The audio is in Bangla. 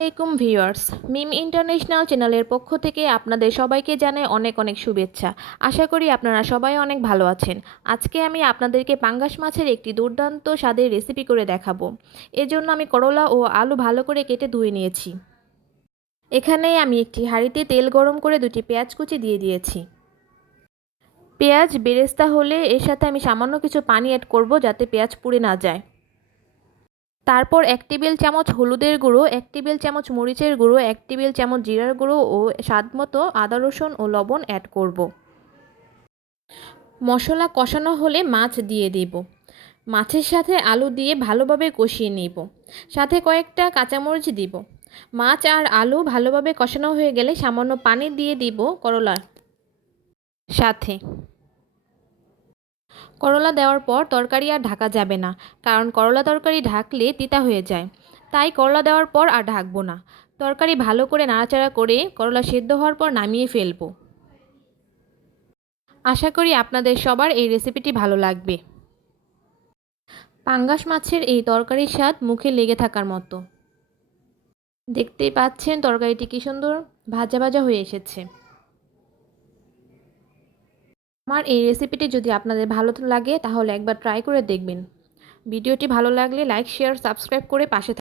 আসসালামাইকুম ভিউয়ার্স, মিম ইন্টারন্যাশনাল চ্যানেলের পক্ষ থেকে আপনাদের সবাইকে জানাই অনেক অনেক শুভেচ্ছা। আশা করি আপনারা সবাই অনেক ভালো আছেন। আজকে আমি আপনাদেরকে পাঙ্গাস মাছের একটি দুর্দান্ত স্বাদের রেসিপি করে দেখাবো। এজন্য আমি করলা ও আলু ভালো করে কেটে ধুয়ে নিয়েছি। এখানে আমি একটি হাঁড়িতে তেল গরম করে দুটি পেঁয়াজ কুচি দিয়ে দিয়েছি। পেঁয়াজ বেরেস্তা হলে এর সাথে আমি সামান্য কিছু পানি অ্যাড করব যাতে পেঁয়াজ পুড়ে না যায়। তারপর এক টেবিল চামচ হলুদের গুঁড়ো, এক টেবিল চামচ মরিচের গুঁড়ো, এক টেবিল চামচ জিরার গুঁড়ো ও স্বাদ মতো আদা, রসুন ও লবণ অ্যাড করব। মশলা কষানো হলে মাছ দিয়ে দেব। মাছের সাথে আলু দিয়ে ভালোভাবে কষিয়ে নিব। সাথে কয়েকটা কাঁচামরিচ দিব। মাছ আর আলু ভালোভাবে কষানো হয়ে গেলে সামান্য পানি দিয়ে দিব করলার সাথে। করলা দেওয়ার পর তরকারি আর ঢাকা যাবে না, কারণ করলা তরকারি ঢাকলে তিতা হয়ে যায়। তাই করলা দেওয়ার পর আর ঢাকবো না। তরকারি ভালো করে নাড়াচাড়া করে করলা সেদ্ধ হওয়ার পর নামিয়ে ফেলব। আশা করি আপনাদের সবার এই রেসিপিটি ভালো লাগবে। পাঙ্গাস মাছের এই তরকারির স্বাদ মুখে লেগে থাকার মতো। দেখতেই পাচ্ছেন তরকারিটি কী সুন্দর, ভাজা ভাজা হয়ে এসেছে। আমার এই রেসিপিটি যদি আপনাদের ভালো লাগে, তাহলে একবার ট্রাই করে দেখবেন। ভিডিওটি ভালো লাগলে লাইক শেয়ার সাবস্ক্রাইব করে পাশে